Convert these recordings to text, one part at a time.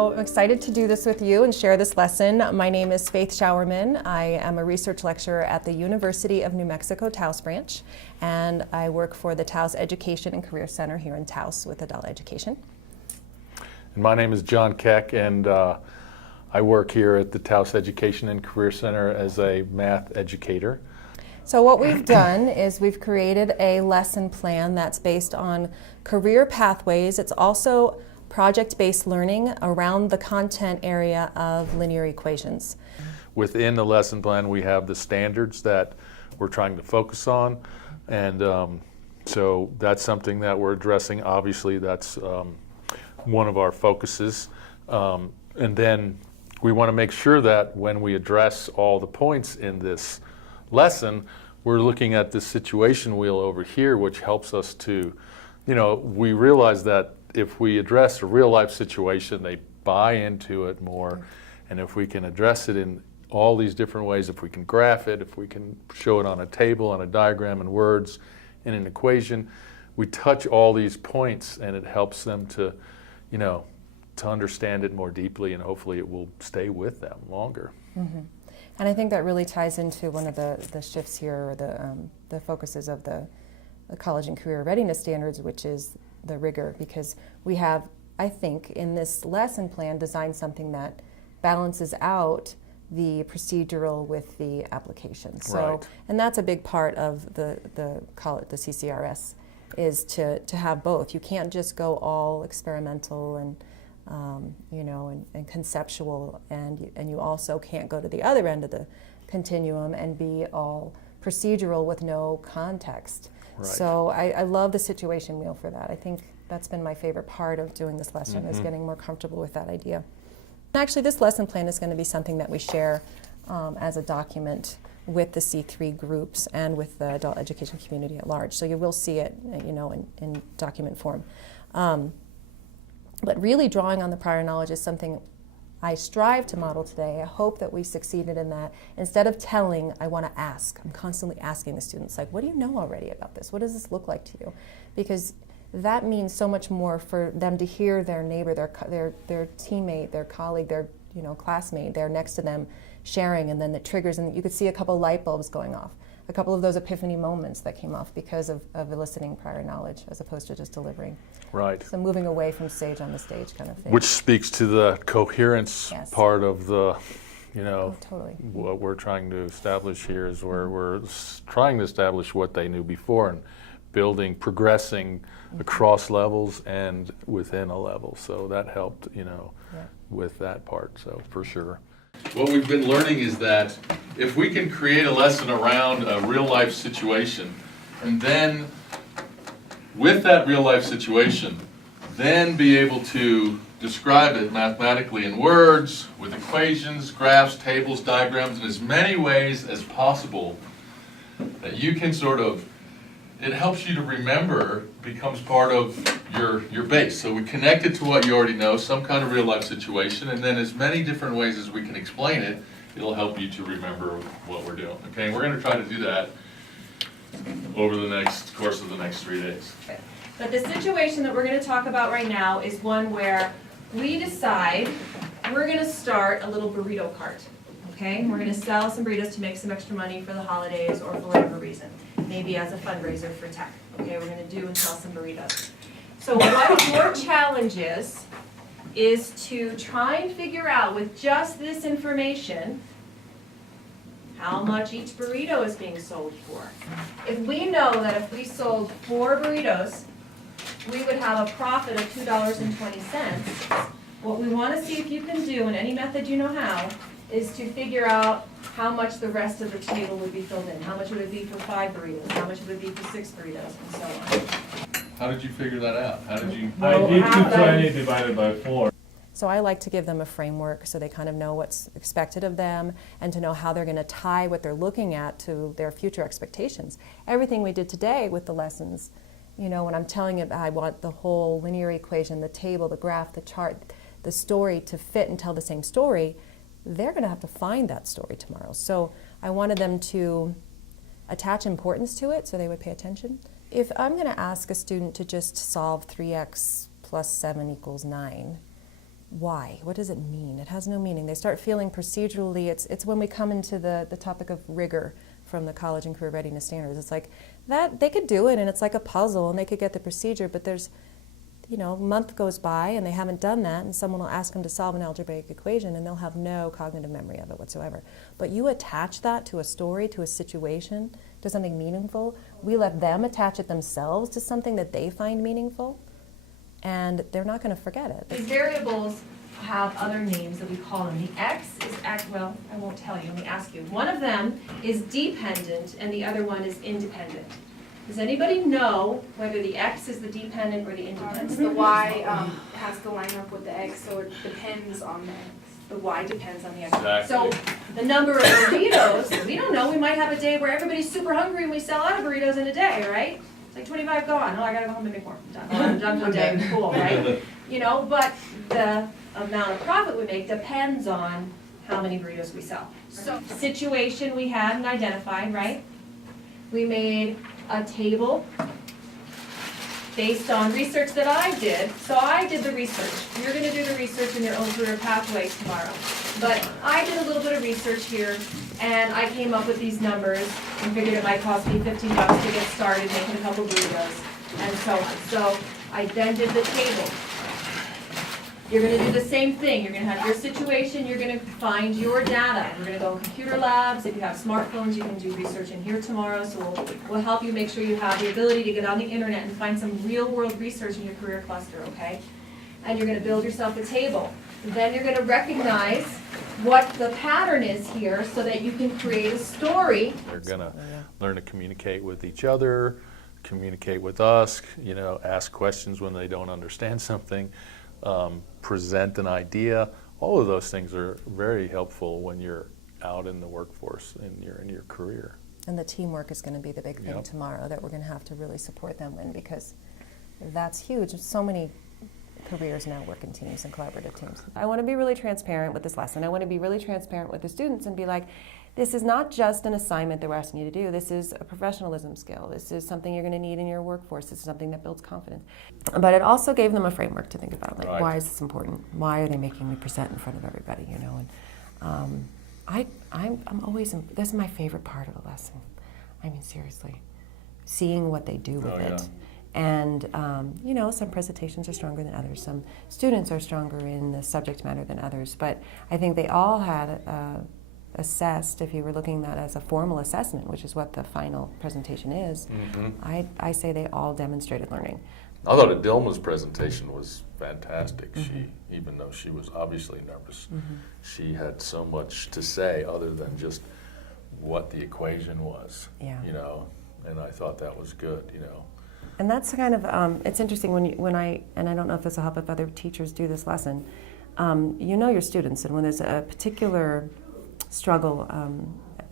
So I'm excited to do this with you and share this lesson. My name is Faith Showerman. I am a research lecturer at the University of New Mexico Taos branch, and I work for the Taos Education and Career Center here in Taos with adult education. And my name is John Keck, and I work here at the Taos Education and Career Center as a math educator. So what we've done is we've created a lesson plan that's based on career pathways. It's also project-based learning around the content area of linear equations. Within the lesson plan, we have the standards that we're trying to focus on, and so that's something that we're addressing. Obviously, that's one of our focuses. And then we want to make sure that when we address all the points in this lesson, we're looking at this situation wheel over here, which helps us to, we realize that if we address a real life situation, they buy into it more. And if we can address it in all these different ways, if we can graph it, if we can show it on a table, on a diagram, in words, in an equation, we touch all these points and it helps them to, to understand it more deeply, and hopefully it will stay with them longer. Mm-hmm. And I think that really ties into one of the shifts here, or the focuses of the college and career readiness standards, which is the rigor, because we have, I think, in this lesson plan designed something that balances out the procedural with the application. So, right. And that's a big part of the CCRS, is to have both. You can't just go all experimental and and conceptual, and you also can't go to the other end of the continuum and be all procedural with no context. Right. So I love the situation wheel for that. I think that's been my favorite part of doing this lesson, is getting more comfortable with that idea. Actually, this lesson plan is going to be something that we share as a document with the C3 groups and with the adult education community at large. So you will see it, in document form. But really drawing on the prior knowledge is something I strive to model today. I hope that we succeeded in that. Instead of telling, I want to ask. I'm constantly asking the students, like, what do you know already about this? What does this look like to you? Because that means so much more for them to hear their neighbor, their teammate, their colleague, their classmate, they're next to them sharing, and then it triggers, and you could see a couple light bulbs going off, a couple of those epiphany moments that came off because of eliciting prior knowledge as opposed to just delivering. Right. So moving away from sage on the stage kind of thing. Which speaks to the coherence part of the, totally. What we're trying to establish here is where we're trying to establish what they knew before and progressing across levels and within a level. So that helped, with that part, so for sure. What we've been learning is that if we can create a lesson around a real life situation, and then with that real life situation, then be able to describe it mathematically in words, with equations, graphs, tables, diagrams, in as many ways as possible, that you can it helps you to remember, becomes part of your base. So we connect it to what you already know, some kind of real life situation, and then as many different ways as we can explain it, it'll help you to remember what we're doing. Okay, we're going to try to do that over the course of the next 3 days. But the situation that we're going to talk about right now is one where we decide we're going to start a little burrito cart. Okay, we're going to sell some burritos to make some extra money for the holidays or for whatever reason. Maybe as a fundraiser for TECC. Okay, we're going to do and sell some burritos. So what your challenge is to try and figure out with just this information how much each burrito is being sold for. If we know that if we sold 4 burritos, we would have a profit of $2.20, what we want to see if you can do in any method you know how is to figure out how much the rest of the table would be filled in. How much would it be for 5 burritos? How much would it be for 6 burritos? And so on. How did you figure that out? How did you? I did 220 divided by 4. So I like to give them a framework so they kind of know what's expected of them and to know how they're going to tie what they're looking at to their future expectations. Everything we did today with the lessons, when I'm telling it, I want the whole linear equation, the table, the graph, the chart, the story to fit and tell the same story, they're going to have to find that story tomorrow. So I wanted them to attach importance to it so they would pay attention. If I'm going to ask a student to just solve 3x plus 7 equals 9, why? What does it mean? It has no meaning. They start feeling procedurally, it's when we come into the topic of rigor from the college and career readiness standards. It's like that they could do it and it's like a puzzle and they could get the procedure, but there's, you know, a month goes by and they haven't done that and someone will ask them to solve an algebraic equation and they'll have no cognitive memory of it whatsoever. But you attach that to a story, to a situation, to something meaningful. We let them attach it themselves to something that they find meaningful, and they're not going to forget it. These variables have other names that we call them. The X is, well, I won't tell you, let me ask you. One of them is dependent and the other one is independent. Does anybody know whether the X is the dependent or the independent? The Y has to line up with the X, so it depends on the X. The Y depends on the X. Exactly. So the number of burritos, we don't know, we might have a day where everybody's super hungry and we sell out of burritos in a day, right? It's like 25 gone, oh, I gotta go home and make more, I'm done for the day, cool, right? You know, but the amount of profit we make depends on how many burritos we sell. So, situation we had and identified, right? We made a table based on research that I did. So I did the research. You're gonna do the research in your own career pathway tomorrow. But I did a little bit of research here, and I came up with these numbers and figured it might cost me $15 to get started making a couple burritos, and so on. So I then did the table. You're gonna do the same thing. You're gonna have your situation, you're gonna find your data. We're gonna go in computer labs. If you have smartphones, you can do research in here tomorrow. So we'll help you make sure you have the ability to get on the internet and find some real world research in your career cluster, okay? And you're gonna build yourself a table. Then you're gonna recognize what the pattern is here so that you can create a story. They're gonna learn to communicate with each other, communicate with us, you know, ask questions when they don't understand something, present an idea. All of those things are very helpful when you're out in the workforce and you're in your career. And the teamwork is going to be the big thing Yep. tomorrow that we're going to have to really support them in, because that's huge. So many careers now work in teams and collaborative teams. I want to be really transparent with this lesson. I want to be really transparent with the students and be like, this is not just an assignment that we're asking you to do. This is a professionalism skill. This is something you're going to need in your workforce. This is something that builds confidence. But it also gave them a framework to think about, like, Right. why is this important? Why are they making me present in front of everybody, you know? And I'm always, this is my favorite part of a lesson. I mean, seriously, seeing what they do with Oh, it. yeah. And, you know, some presentations are stronger than others. Some students are stronger in the subject matter than others. But I think they all had assessed, if you were looking at that as a formal assessment, which is what the final presentation is, I say they all demonstrated learning. I thought Dilma's presentation was fantastic. She, even though she was obviously nervous, she had so much to say other than just what the equation was, Yeah. you know, and I thought that was good, you know. And that's kind of, it's interesting when I don't know if this will help if other teachers do this lesson, you know your students, and when there's a particular struggle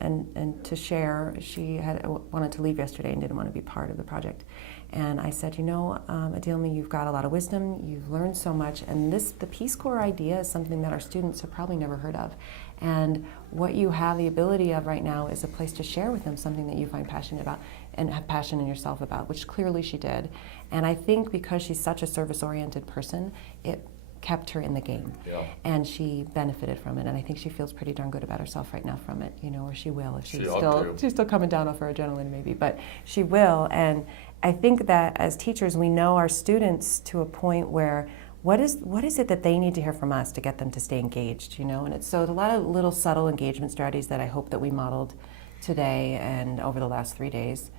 and to share, she had wanted to leave yesterday and didn't want to be part of the project. And I said, you know, Adilma, you've got a lot of wisdom, you've learned so much, and the Peace Corps idea is something that our students have probably never heard of. And what you have the ability of right now is a place to share with them something that you find passionate about and have passion in yourself about, which clearly she did. And I think because she's such a service-oriented person, it kept her in the game. Yeah. And she benefited from it, and I think she feels pretty darn good about herself right now from it, you know, or she will if She ought to. she's still coming down off her adrenaline maybe, but she will. And I think that as teachers we know our students to a point where what is it that they need to hear from us to get them to stay engaged, you know? And it's so a lot of little subtle engagement strategies that I hope that we modeled today and over the last 3 days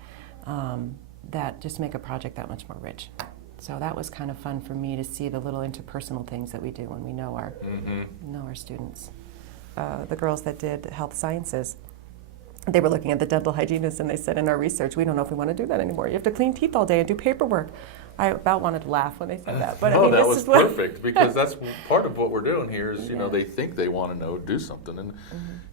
that just make a project that much more rich. So that was kind of fun for me to see the little interpersonal things that we do when we know our students. The girls that did health sciences, they were looking at the dental hygienists and they said, in our research, we don't know if we want to do that anymore. You have to clean teeth all day and do paperwork. I about wanted to laugh when they said that. But No, I mean, that this was is what perfect because that's part of what we're doing here is, you know, Yeah. they think they want to know, do something. And,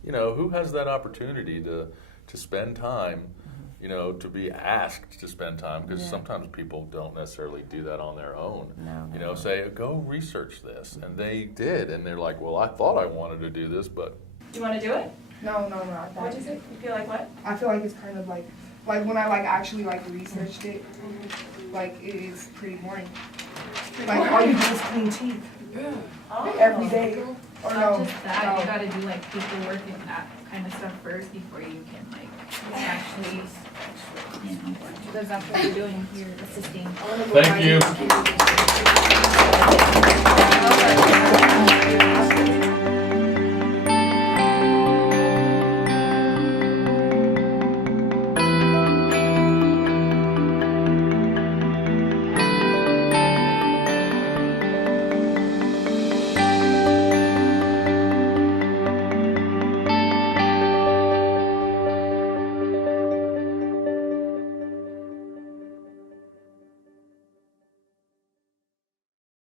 you know, who has that opportunity to spend time, you know, to be asked to spend time? Because Yeah. sometimes people don't necessarily do that on their own. No, You no, know, no. say, go research this. And they did. And they're like, well, I thought I wanted to do this, but Do you want to do it? No. What'd you say? You feel like what? I feel like it's kind of like when I actually researched it. like, it's pretty boring. Like, all you do is clean teeth every day. Or Not no? just that, you gotta do like paperwork and that kind of stuff first before you can like actually, you know, that's what you're doing here, assisting. I wanna go Thank find you. it.